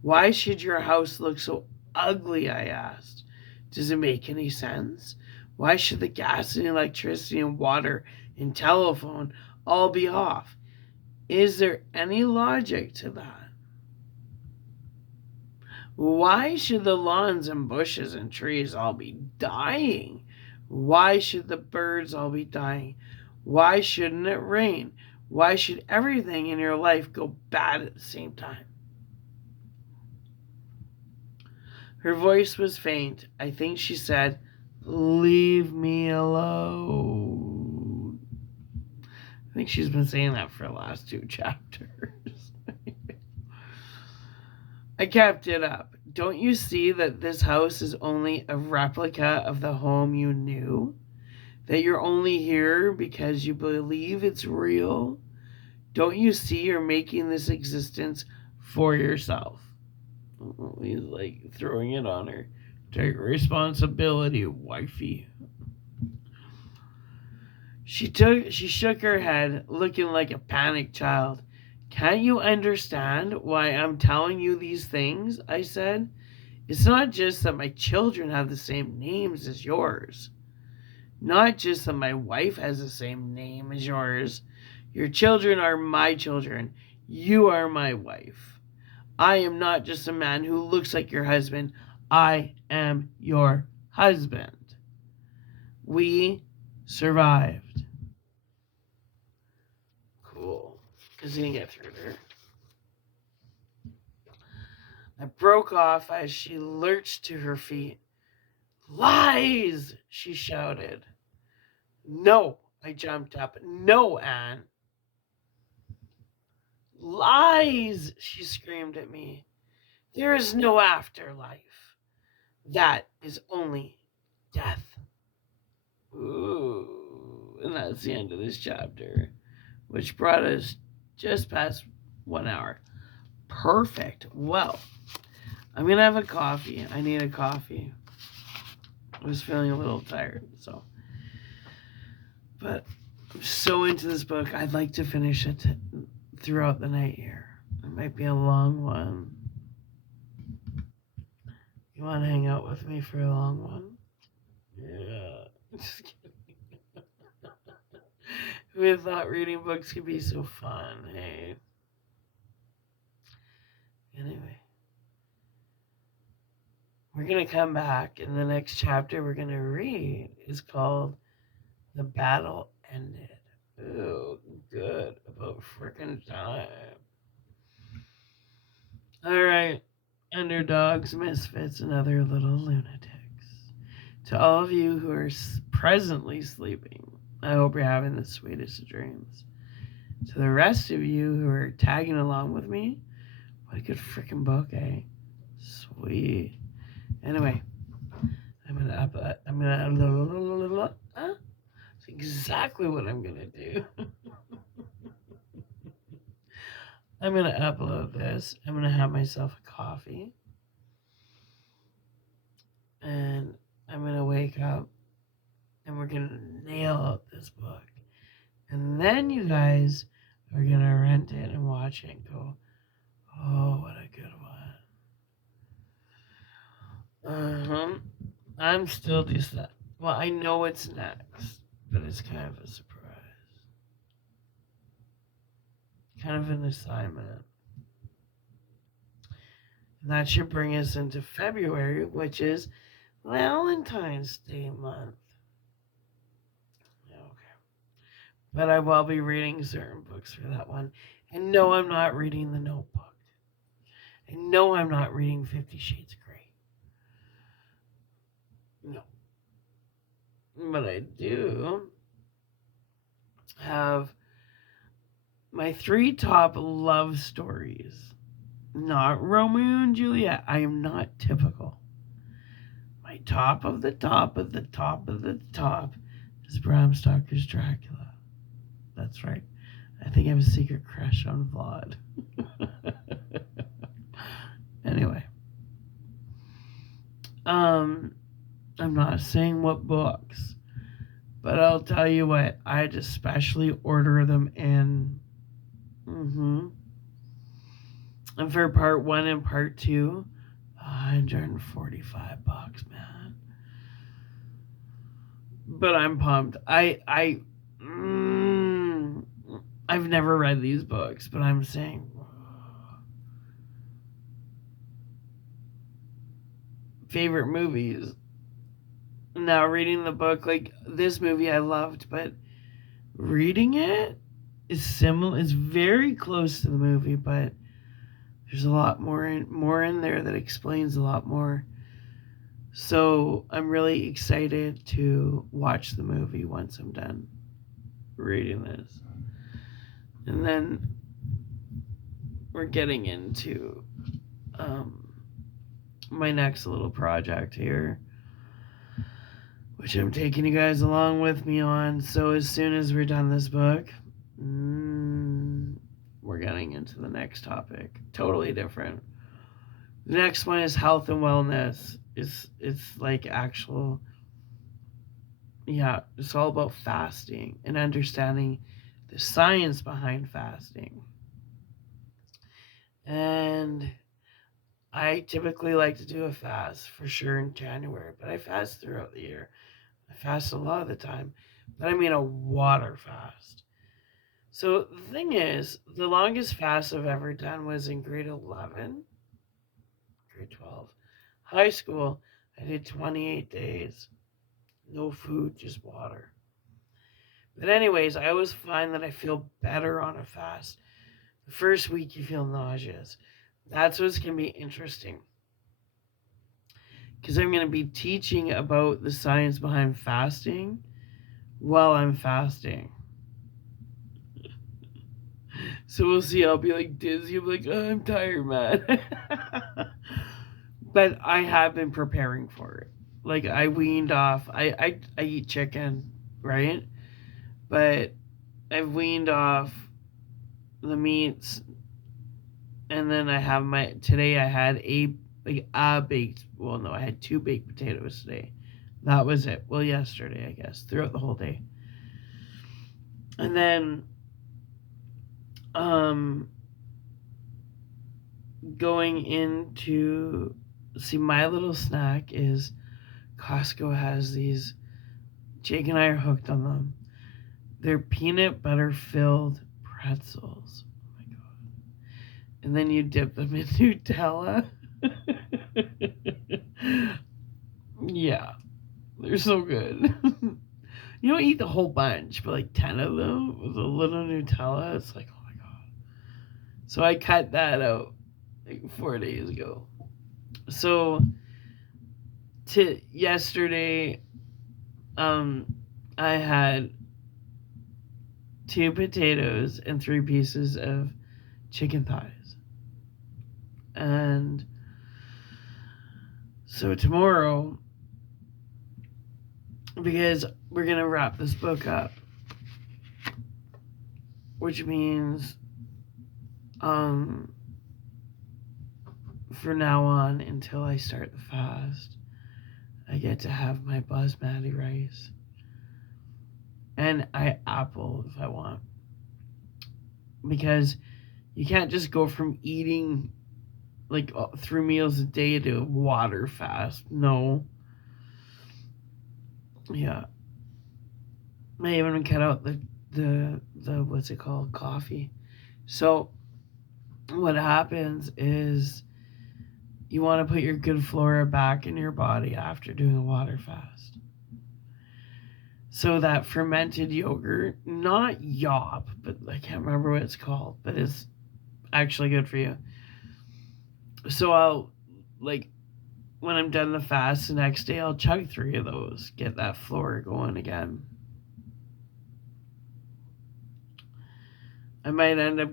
Why should your house look so ugly? I asked. Does it make any sense? Why should the gas and electricity and water and telephone all be off? Is there any logic to that? Why should the lawns and bushes and trees all be dying? Why should the birds all be dying? Why shouldn't it rain? Why should everything in your life go bad at the same time? Her voice was faint. I think she said, "Leave me alone." I think she's been saying that for the last 2 chapters. I kept it up. Don't you see that this house is only a replica of the home you knew? That you're only here because you believe it's real? Don't you see you're making this existence for yourself? He's like throwing it on her. Take responsibility, wifey. She shook her head, looking like a panicked child. Can't you understand why I'm telling you these things? I said. It's not just that my children have the same names as yours. Not just that my wife has the same name as yours. Your children are my children. You are my wife. I am not just a man who looks like your husband. I am your husband. We survived. Cool. Because he didn't get through there. I broke off as she lurched to her feet. Lies! She shouted. No, I jumped up. No, Anne. Lies! She screamed at me. There is no afterlife. That is only death. Ooh, and that's the end of this chapter, which brought us just past 1 hour. Perfect. Well, I'm going to have a coffee. I need a coffee. I was feeling a little tired, so. But I'm so into this book, I'd like to finish it throughout the night here. It might be a long one. You want to hang out with me for a long one? Yeah. Just kidding. Who had thought reading books could be so fun, hey? Anyway. We're going to come back, and the next chapter we're going to read is called The Battle Ended. Ooh, good. About frickin' time. Alright, underdogs, misfits, and other little lunatics. To all of you who are presently sleeping, I hope you're having the sweetest of dreams. To the rest of you who are tagging along with me, what a good frickin' book, eh? Sweet. Anyway, that's exactly what I'm gonna do. I'm gonna upload this. I'm gonna have myself a coffee, and I'm gonna wake up, and we're gonna nail out this book, and then you guys are gonna rent it and watch it and go, oh, what a good one. I'm still just that. Well, I know it's next, but it's kind of a surprise. Kind of an assignment. And that should bring us into February, which is Valentine's Day month. Okay. But I will be reading certain books for that one. And no, I'm not reading The Notebook. And no, I'm not reading 50 Shades of Grey. No. But I do have my 3 top love stories. Not Romeo and Juliet. I am not typical. My top of the top of the top of the top is Bram Stoker's Dracula. That's right. I think I have a secret crush on Vlad. Anyway. I'm not saying what books, but I'll tell you what, I'd especially order them in. And for part 1 and part 2, $145, man. But I'm pumped. I've never read these books, but I'm saying, favorite movies. Now reading the book, like this movie I loved, but reading it is similar. It's very close to the movie, but there's a lot more in there that explains a lot more. So I'm really excited to watch the movie once I'm done reading this. And then we're getting into um, my next little project here, which I'm taking you guys along with me on. So as soon as we're done this book, we're getting into the next topic. Totally different. The next one is health and wellness. It's like actual, yeah, it's all about fasting and understanding the science behind fasting. And I typically like to do a fast for sure in January, but I fast throughout the year. I fast a lot of the time, but I mean a water fast. So the thing is, the longest fast I've ever done was in grade 11, grade 12. High school, I did 28 days. No food, just water. But anyways, I always find that I feel better on a fast. The first week you feel nauseous. That's what's going to be interesting. Because I'm going to be teaching about the science behind fasting while I'm fasting. So we'll see. I'll be like dizzy. I'll be like, oh, I'm tired, man. But I have been preparing for it. Like I weaned off. I eat chicken, right? But I've weaned off the meats, and then I have my today. I had a baked. Well, no, I had 2 baked potatoes today. That was it. Well, yesterday, I guess, throughout the whole day. And then, going into see my little snack is Costco has these. Jake and I are hooked on them. They're peanut butter filled pretzels. Oh my god! And then you dip them in Nutella. Yeah, they're so good. You don't eat the whole bunch, but like 10 of them with a little Nutella, it's like, oh my god. So I cut that out like 4 days ago. So to yesterday, I had 2 potatoes and 3 pieces of chicken thighs. And so tomorrow, because we're going to wrap this book up, which means for now on until I start the fast, I get to have my basmati rice. And I apple if I want. Because you can't just go from eating like 3 meals a day to a water fast. No. Yeah. I even cut out the what's it called? Coffee. So what happens is you want to put your good flora back in your body after doing a water fast. So that fermented yogurt, not yop, but I can't remember what it's called, but it's actually good for you. So I'll, like, when I'm done the fast the next day, I'll chug 3 of those, get that flora going again. I might end up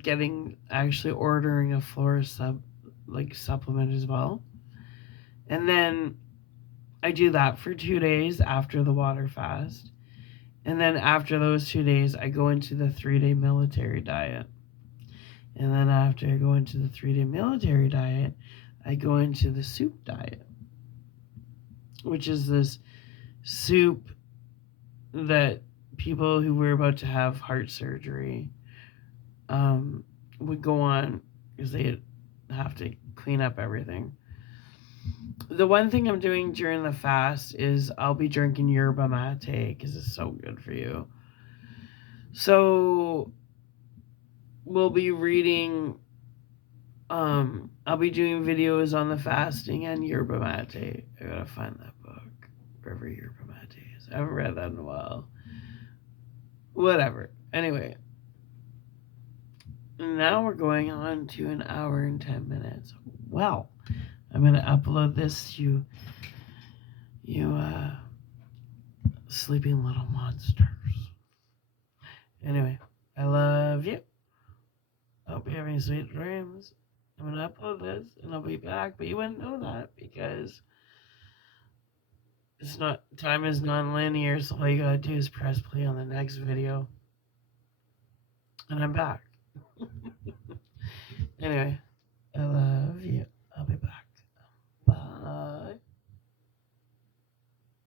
actually ordering a flora supplement as well. And then I do that for 2 days after the water fast. And then after those 2 days, I go into the 3-day military diet. And then after I go into the 3-day military diet, I go into the soup diet, which is this soup that people who were about to have heart surgery would go on because they have to clean up everything. The one thing I'm doing during the fast is I'll be drinking yerba mate because it's so good for you. So we'll be reading. I'll be doing videos on the fasting and yerba mate. I gotta find that book, wherever yerba mate is. I haven't read that in a while. Whatever. Anyway, now we're going on to 1 hour and 10 minutes. Well, I'm gonna upload this to you sleeping little monsters. Anyway, I love you. Hope you're having sweet dreams. I'm gonna upload this and I'll be back, but you wouldn't know that because it's not time is non-linear, so all you gotta do is press play on the next video. And I'm back. Anyway.